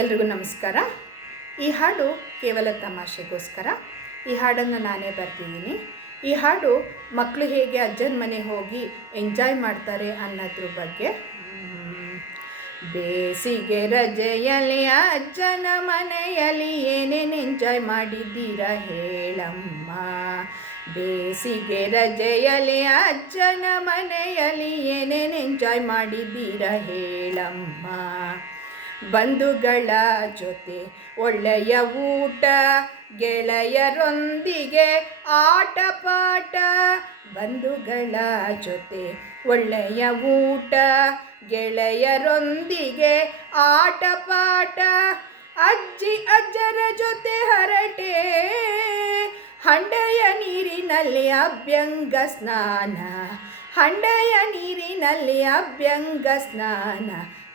ಎಲ್ರಿಗೂ ನಮಸ್ಕಾರ. ಈ ಹಾಡು ಕೇವಲ ತಮಾಷೆಗೋಸ್ಕರ. ಈ ಹಾಡನ್ನು ನಾನೇ ಬರ್ತಿದ್ದೀನಿ. ಈ ಹಾಡು ಮಕ್ಕಳು ಹೇಗೆ ಅಜ್ಜನ ಮನೆ ಹೋಗಿ ಎಂಜಾಯ್ ಮಾಡ್ತಾರೆ ಅನ್ನೋದ್ರ ಬಗ್ಗೆ. ಬೇಸಿಗೆ ರಜೆಯಲ್ಲಿ ಅಜ್ಜನ ಮನೆಯಲ್ಲಿ ಏನೇನು ಎಂಜಾಯ್ ಮಾಡಿದ್ದೀರಾ ಹೇಳಮ್ಮ. ಬೇಸಿಗೆ ರಜೆಯಲ್ಲಿ ಅಜ್ಜನ ಮನೆಯಲ್ಲಿ ಏನೇನು ಎಂಜಾಯ್ ಮಾಡಿದ್ದೀರಾ ಹೇಳಮ್ಮ. ಬಂಧುಗಳ ಜೊತೆ ಒಳ್ಳೆಯ ಊಟ, ಗೆಳೆಯರೊಂದಿಗೆ ಆಟ ಪಾಠ. ಬಂಧುಗಳ ಜೊತೆ ಒಳ್ಳೆಯ ಊಟ, ಗೆಳೆಯರೊಂದಿಗೆ ಆಟ ಪಾಠ. ಅಜ್ಜಿ ಅಜ್ಜರ ಜೊತೆ ಹರಟೆ, ಹಂಡೆಯ ನೀರಿನಲ್ಲಿ ಅಭ್ಯಂಗ ಸ್ನಾನ. ಹಂಡೆಯ ನೀರಿನಲ್ಲಿ ಅಭ್ಯಂಗ ಸ್ನಾನ.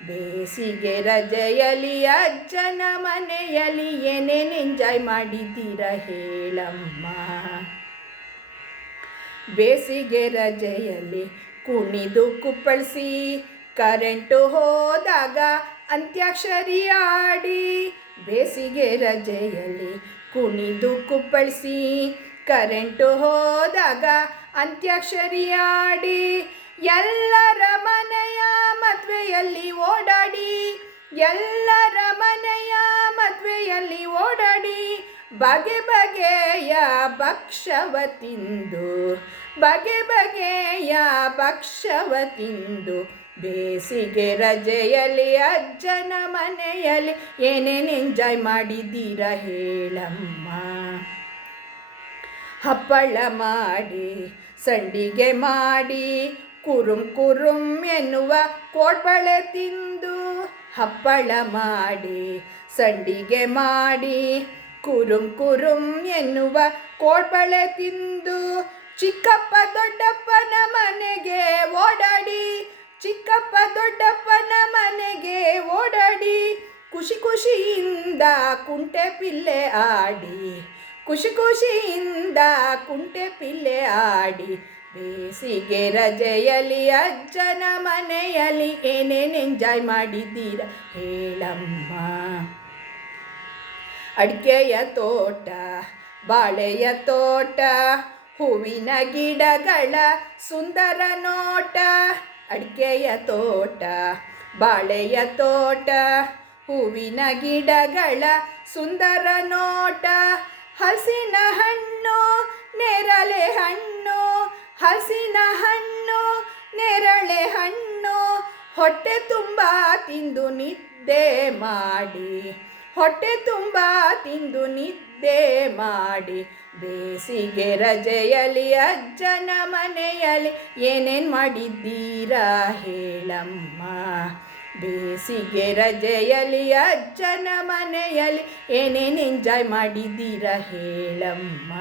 ಬೇಸಿಗೆ ರಜೆಯಲ್ಲಿ ಅಜ್ಜನ ಮನೆಯಲ್ಲಿ ಏನೇನು ಎಂಜಾಯ್ ಮಾಡಿದ್ದೀರಾ ಹೇಳಮ್ಮ. ಬೇಸಿಗೆ ರಜೆಯಲ್ಲಿ ಕುಣಿದು ಕುಪ್ಪಳಿಸಿ, ಕರೆಂಟು ಹೋದಾಗ ಅಂತ್ಯಾಕ್ಷರಿ ಆಡಿ. ಬೇಸಿಗೆ ರಜೆಯಲ್ಲಿ ಕುಣಿದು ಕುಪ್ಪಳಿಸಿ, ಕರೆಂಟು ಹೋದಾಗ ಅಂತ್ಯಾಕ್ಷರಿ ಆಡಿ. ಎಲ್ಲರ ಮನೆಯ ಮದುವೆಯಲ್ಲಿ ಓಡಾಡಿ, ಎಲ್ಲರ ಮನೆಯ ಮದುವೆಯಲ್ಲಿ ಓಡಾಡಿ. ಬಗೆ ಬಗೆಯ ಭಕ್ಷವ ತಿಂದು, ಬಗೆ ಬಗೆಯ ಭಕ್ಷವ ತಿಂದು. ಬೇಸಿಗೆ ರಜೆಯಲ್ಲಿ ಅಜ್ಜನ ಮನೆಯಲ್ಲಿ ಏನೇನು ಎಂಜಾಯ್ ಮಾಡಿದ್ದೀರಾ ಹೇಳಮ್ಮ. ಹಪ್ಪಳ ಮಾಡಿ, ಸಂಡಿಗೆ ಮಾಡಿ, ಕುರುಂ ಕುರುಂ ಎನ್ನುವ ಕೋಡ್ಬಳೆ ತಿಂದು. ಹಪ್ಪಳ ಮಾಡಿ, ಸಂಡಿಗೆ ಮಾಡಿ, ಕುರುಂ ಕುರುಂ ಎನ್ನುವ ಕೋಡ್ಬಳೆ ತಿಂದು. ಚಿಕ್ಕಪ್ಪ ದೊಡ್ಡಪ್ಪನ ಮನೆಗೆ ಓಡಾಡಿ, ಚಿಕ್ಕಪ್ಪ ದೊಡ್ಡಪ್ಪನ ಮನೆಗೆ ಓಡಾಡಿ. ಖುಷಿ ಖುಷಿಯಿಂದ ಕುಂಟೆ ಪಿಲ್ಲೆ ಆಡಿ, ಖುಷಿ ಖುಷಿಯಿಂದ ಕುಂಟೆ ಪಿಲ್ಲೆ ಆಡಿ. ಬೇಸಿಗೆ ರಜೆಯಲ್ಲಿ ಅಜ್ಜನ ಮನೆಯಲ್ಲಿ ಏನೇನು ಎಂಜಾಯ್ ಮಾಡಿದ್ದೀರಾ ಹೇಳಮ್ಮ. ಅಡಿಕೆಯ ತೋಟ, ಬಾಳೆಯ ತೋಟ, ಹೂವಿನ ಗಿಡಗಳ ಸುಂದರ ನೋಟ. ಅಡಿಕೆಯ ತೋಟ, ಬಾಳೆಯ ತೋಟ, ಹೂವಿನ ಗಿಡಗಳ ಸುಂದರ ನೋಟ. ಹಲಸಿನ ಹಣ್ಣು, ನೇರಳೆ ಹಣ್ಣು, ಹಲಸಿನ ಹಣ್ಣು, ನೇರಳೆ ಹಣ್ಣು. ಹೊಟ್ಟೆ ತುಂಬ ತಿಂದು ನಿದ್ದೆ ಮಾಡಿ, ಹೊಟ್ಟೆ ತುಂಬ ತಿಂದು ನಿದ್ದೆ ಮಾಡಿ. ಬೇಸಿಗೆ ರಜೆಯಲ್ಲಿ ಅಜ್ಜನ ಮನೆಯಲ್ಲಿ ಏನೇನು ಮಾಡಿದ್ದೀರಾ ಹೇಳಮ್ಮ. ಬೇಸಿಗೆ ರಜೆಯಲ್ಲಿ ಅಜ್ಜನ ಮನೆಯಲ್ಲಿ ಏನೇನು ಎಂಜಾಯ್ ಮಾಡಿದ್ದೀರಾ ಹೇಳಮ್ಮ.